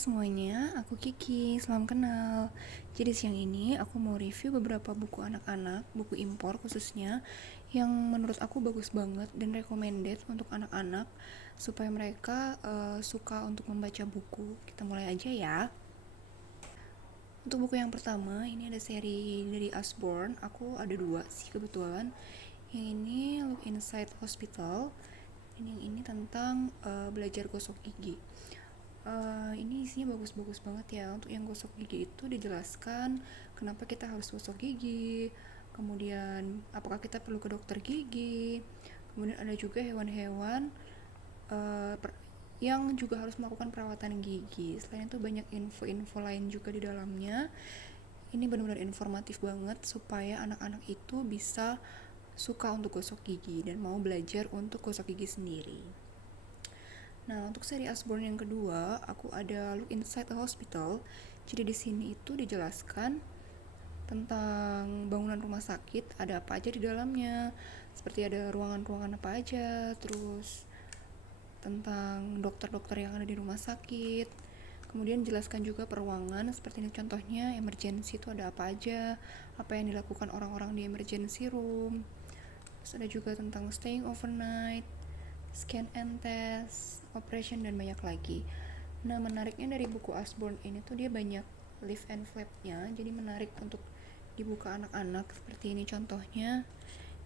semuanya, aku Kiki, salam kenal. Jadi siang ini aku mau review beberapa buku anak-anak, buku impor khususnya, yang menurut aku bagus banget dan recommended untuk anak-anak supaya mereka suka untuk membaca buku. Kita mulai aja ya. Untuk buku yang pertama, ini ada seri dari Usborne. Aku ada 2 sih kebetulan. Yang ini Look Inside Hospital, dan yang ini tentang belajar gosok gigi. Ini isinya bagus-bagus banget ya. Untuk yang gosok gigi itu dijelaskan kenapa kita harus gosok gigi, kemudian apakah kita perlu ke dokter gigi, kemudian ada juga hewan-hewan uh, yang juga harus melakukan perawatan gigi. Selain itu banyak info-info lain juga di dalamnya. Ini benar-benar informatif banget supaya anak-anak itu bisa suka untuk gosok gigi dan mau belajar untuk gosok gigi sendiri. Nah, untuk seri Usborne yang kedua, aku ada Look Inside a Hospital. Jadi di sini itu dijelaskan tentang bangunan rumah sakit, ada apa aja di dalamnya, seperti ada ruangan-ruangan apa aja, terus tentang dokter-dokter yang ada di rumah sakit. Kemudian jelaskan juga peruangan, seperti ini contohnya emergency itu ada apa aja, apa yang dilakukan orang-orang di emergency room. Terus ada juga tentang staying overnight, scan and test, operation, dan banyak lagi. Nah, menariknya dari buku Usborne ini tuh dia banyak lift and flap-nya, jadi menarik untuk dibuka anak-anak. Seperti ini contohnya,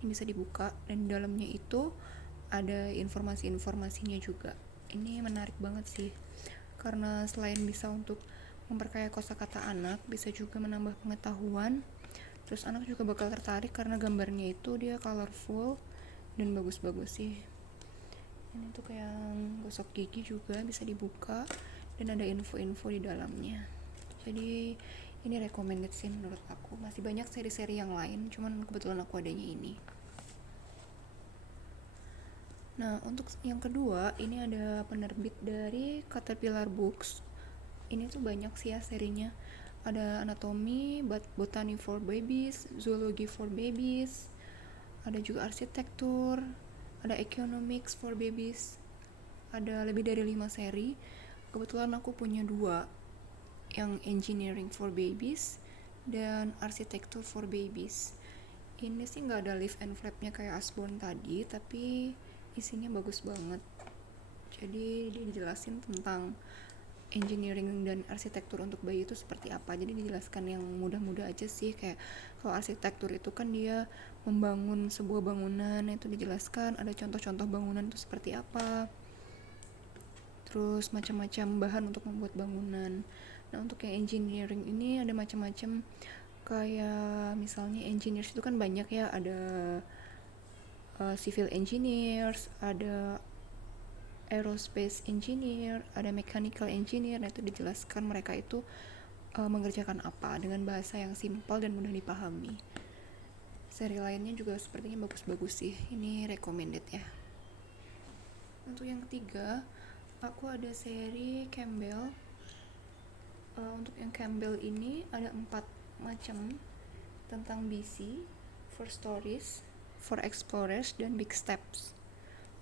ini bisa dibuka dan di dalamnya itu ada informasi-informasinya juga. Ini menarik banget sih, karena selain bisa untuk memperkaya kosakata anak, bisa juga menambah pengetahuan. Terus anak juga bakal tertarik karena gambarnya itu dia colorful dan bagus-bagus sih. Ini tuh kayak gosok gigi juga bisa dibuka dan ada info-info di dalamnya. Jadi ini recommended sih menurut aku. Masih banyak seri-seri yang lain, cuman kebetulan aku adanya ini. Nah, untuk yang kedua, ini ada penerbit dari Caterpillar Books. Ini tuh banyak sih ya serinya. Ada anatomy, botany for babies, zoology for babies, ada juga arsitektur, ada economics for babies. Ada lebih dari 5 seri. Kebetulan aku punya 2, yang engineering for babies dan arsitektur for babies. Ini sih nggak ada lift and flap-nya kayak Usborne tadi, tapi isinya bagus banget. Jadi dia dijelasin tentang engineering dan arsitektur untuk bayi itu seperti apa. Jadi dijelaskan yang mudah-mudah aja sih, kayak kalau arsitektur itu kan dia membangun sebuah bangunan, itu dijelaskan ada contoh-contoh bangunan itu seperti apa, terus macam-macam bahan untuk membuat bangunan. Nah, untuk yang engineering ini ada macam-macam, kayak misalnya engineers itu kan banyak ya, ada civil engineers, ada aerospace engineer, ada mechanical engineer. Nah, itu dijelaskan mereka itu mengerjakan apa dengan bahasa yang simpel dan mudah dipahami. Seri lainnya juga sepertinya bagus-bagus sih, ini recommended ya. Untuk yang ketiga, aku ada seri Campbell. Untuk yang Campbell ini ada 4 macam tentang BC, for stories, for explorers, dan big steps.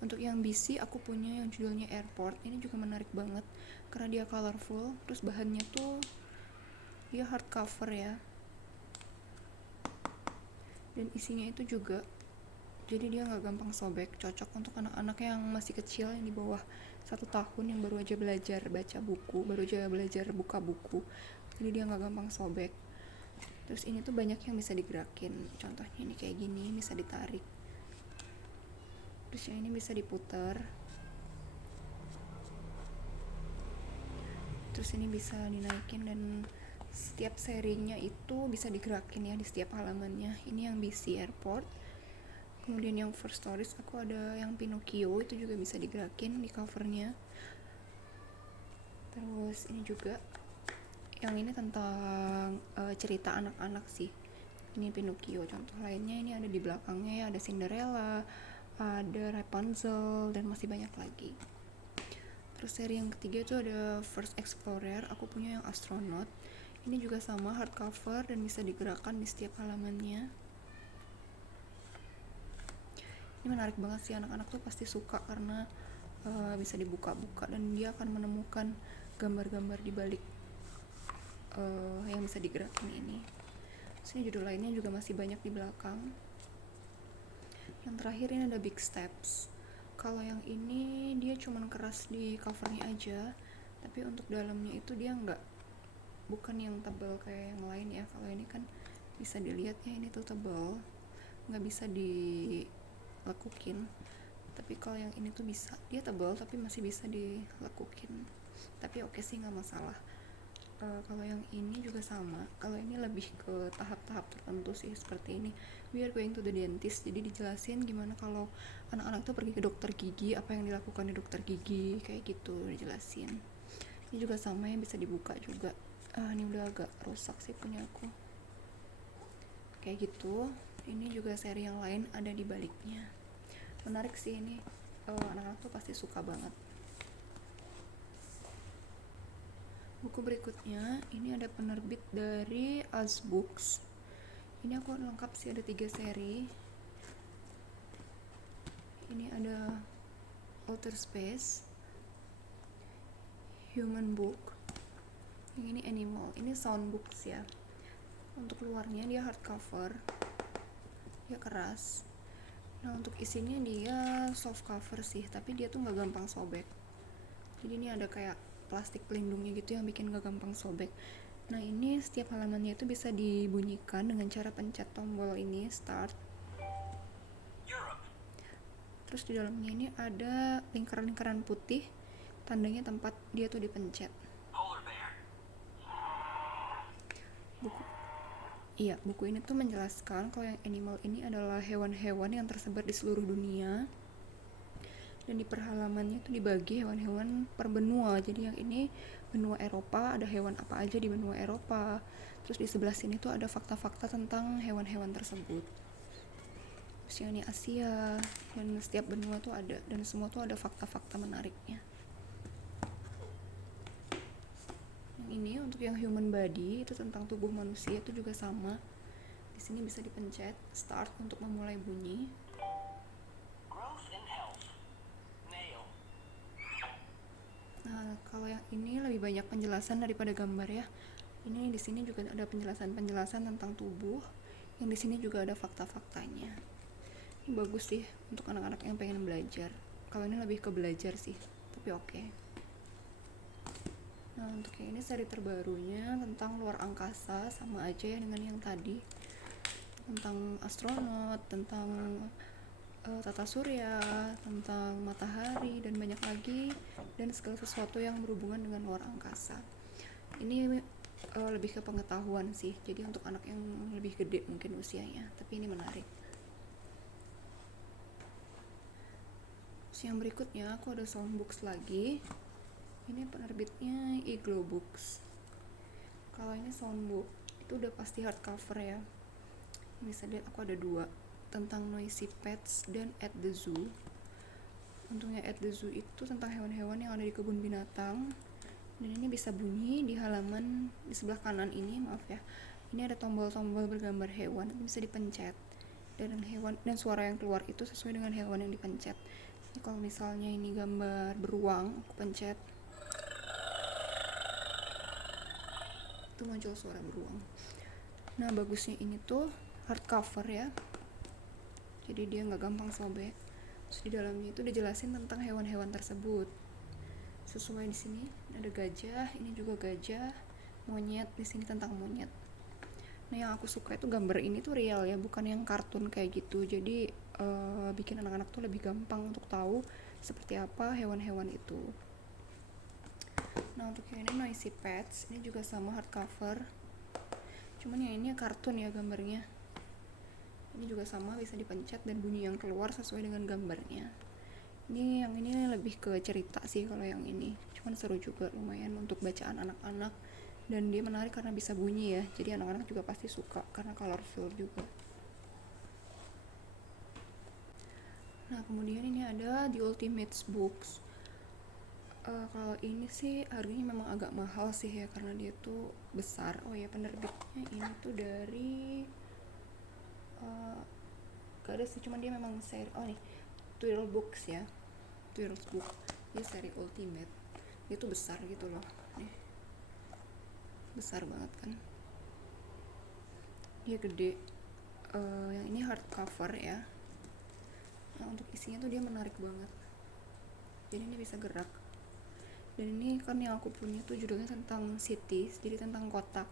Untuk yang BC aku punya yang judulnya Airport. Ini juga menarik banget karena dia colorful, terus bahannya tuh dia hardcover ya, dan isinya itu juga jadi dia nggak gampang sobek, cocok untuk anak-anak yang masih kecil, yang di bawah 1 tahun, yang baru aja belajar baca buku, baru aja belajar buka buku, jadi dia nggak gampang sobek. Terus ini tuh banyak yang bisa digerakin, contohnya ini kayak gini, bisa ditarik, terus yang ini bisa diputar, terus ini bisa dinaikin, dan setiap serinya itu bisa digerakin ya di setiap halamannya. Ini yang BC Airport. Kemudian yang first stories aku ada yang Pinocchio, itu juga bisa digerakin di covernya. Terus ini juga yang ini tentang cerita anak-anak sih, ini Pinocchio. Contoh lainnya ini ada di belakangnya ya, ada Cinderella, ada Rapunzel, dan masih banyak lagi. Terus seri yang ketiga itu ada First Explorer, aku punya yang astronaut. Ini juga sama hardcover dan bisa digerakkan di setiap halamannya. Ini menarik banget sih, anak-anak tuh pasti suka karena bisa dibuka-buka dan dia akan menemukan gambar-gambar di balik yang bisa digerakin ini. Sini judul lainnya juga masih banyak di belakang. Yang terakhir ini ada Big Steps. Kalau yang ini dia cuman keras di covernya aja, tapi untuk dalamnya itu dia bukan yang tebal kayak yang lain ya. Kalau ini kan bisa dilihat ya, ini tuh tebal, nggak bisa dilekukin. Tapi kalau yang ini tuh bisa, dia tebal tapi masih bisa dilekukin. Tapi oke sih, nggak masalah. Kalau yang ini juga sama. Kalau ini lebih ke tahap-tahap tertentu sih, seperti ini. We are going to the dentist. Jadi dijelasin gimana kalau anak-anak tuh pergi ke dokter gigi, apa yang dilakukan di dokter gigi, kayak gitu dijelasin. Ini juga sama ya, bisa dibuka juga. Ini udah agak rusak sih punya aku. Kayak gitu. Ini juga seri yang lain ada di baliknya. Menarik sih ini. Anak-anak tuh pasti suka banget. Buku berikutnya ini ada penerbit dari Azbooks. Ini aku lengkap sih, ada 3 seri. Ini ada Outer Space, Human Book, yang ini Animal. Ini sound books ya. Untuk luarnya dia hardcover, dia keras. Nah untuk isinya dia soft cover sih, tapi dia tuh nggak gampang sobek. Jadi ini ada kayak plastik pelindungnya gitu yang bikin gak gampang sobek. Nah ini setiap halamannya itu bisa dibunyikan dengan cara pencet tombol ini, start. Terus di dalamnya ini ada lingkaran-lingkaran putih, tandanya tempat dia tuh dipencet. Buku ini tuh menjelaskan kalau yang animal ini adalah hewan-hewan yang tersebar di seluruh dunia. Dan di perhalamannya itu dibagi hewan-hewan per benua. Jadi yang ini benua Eropa, ada hewan apa aja di benua Eropa. Terus di sebelah sini tuh ada fakta-fakta tentang hewan-hewan tersebut. Terus yang ini Asia, dan setiap benua tuh ada, dan semua tuh ada fakta-fakta menariknya. Yang ini untuk yang human body, itu tentang tubuh manusia, itu juga sama. Di sini bisa dipencet start untuk memulai bunyi. Nah, kalau yang ini lebih banyak penjelasan daripada gambar ya. Ini di sini juga ada penjelasan-penjelasan tentang tubuh. Yang di sini juga ada fakta-faktanya. Ini bagus sih untuk anak-anak yang pengen belajar. Kalau ini lebih ke belajar sih, tapi oke. Nah, untuk yang ini seri terbarunya tentang luar angkasa, sama aja ya dengan yang tadi. Tentang astronot, tentang tata surya, tentang matahari, dan banyak lagi, dan segala sesuatu yang berhubungan dengan luar angkasa. Ini lebih ke pengetahuan sih, jadi untuk anak yang lebih gede mungkin usianya, tapi ini menarik. Terus yang berikutnya aku ada soundbooks lagi. Ini penerbitnya Iglo Books. Kalau ini soundbook itu udah pasti hardcover ya. Misalnya aku ada 2, tentang Noisy Pets dan At the Zoo. Untungnya At the Zoo itu tentang hewan-hewan yang ada di kebun binatang. Dan ini bisa bunyi di halaman di sebelah kanan ini, maaf ya. Ini ada tombol-tombol bergambar hewan, bisa dipencet. Dan suara yang keluar itu sesuai dengan hewan yang dipencet. Ini kalau misalnya ini gambar beruang, aku pencet, itu muncul suara beruang. Nah bagusnya ini tuh hardcover ya, jadi dia nggak gampang sobek. Terus di dalamnya itu dijelasin tentang hewan-hewan tersebut. Sesuai di sini ada gajah, ini juga gajah, monyet, di sini tentang monyet. Nah yang aku suka itu gambar ini tuh real ya, bukan yang kartun kayak gitu. Jadi bikin anak-anak tuh lebih gampang untuk tahu seperti apa hewan-hewan itu. Nah untuk yang ini Noisy Pets, ini juga sama hardcover, cuman yang ini kartun ya gambarnya. Ini juga sama, bisa dipencet dan bunyi yang keluar sesuai dengan gambarnya. Ini yang ini lebih ke cerita sih kalau yang ini, cuman seru juga, lumayan untuk bacaan anak-anak, dan dia menarik karena bisa bunyi ya, jadi anak-anak juga pasti suka karena colorful juga. Nah kemudian ini ada The Ultimate Books. Kalau ini sih harganya memang agak mahal sih ya, karena dia tuh besar. Oh ya, penerbitnya ini tuh dari gak ada sih, cuman dia memang seri. Oh nih, Twirl Books ya, Twirl Book, dia seri Ultimate. dia tuh besar gitu loh. Nih, besar banget kan, dia gede. Yang ini hardcover ya. Nah, untuk isinya tuh dia menarik banget, jadi ini bisa gerak. Dan ini kan yang aku punya tuh judulnya tentang cities, jadi tentang kota,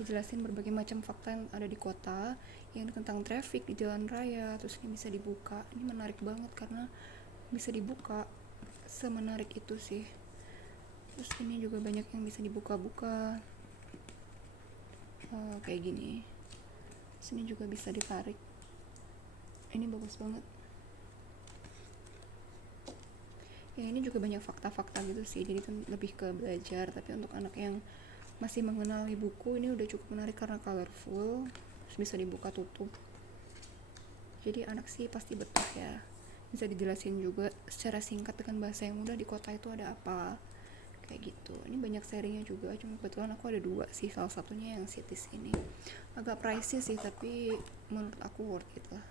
dijelasin berbagai macam fakta yang ada di kota, yang tentang traffic di jalan raya. Terus ini bisa dibuka, ini menarik banget karena bisa dibuka, semenarik itu sih. Terus ini juga banyak yang bisa dibuka-buka, kayak gini. Sini juga bisa ditarik, ini bagus banget ya. Ini juga banyak fakta-fakta gitu sih, jadi lebih ke belajar. Tapi untuk anak yang masih mengenali buku, ini udah cukup menarik karena colorful, terus bisa dibuka tutup, jadi anak sih pasti betah ya. Bisa dijelasin juga secara singkat dengan bahasa yang mudah di kota itu ada apa, kayak gitu. Ini banyak serinya juga, cuma kebetulan aku ada 2 sih, salah satunya yang cities ini. Agak pricey sih, tapi menurut aku worth it lah.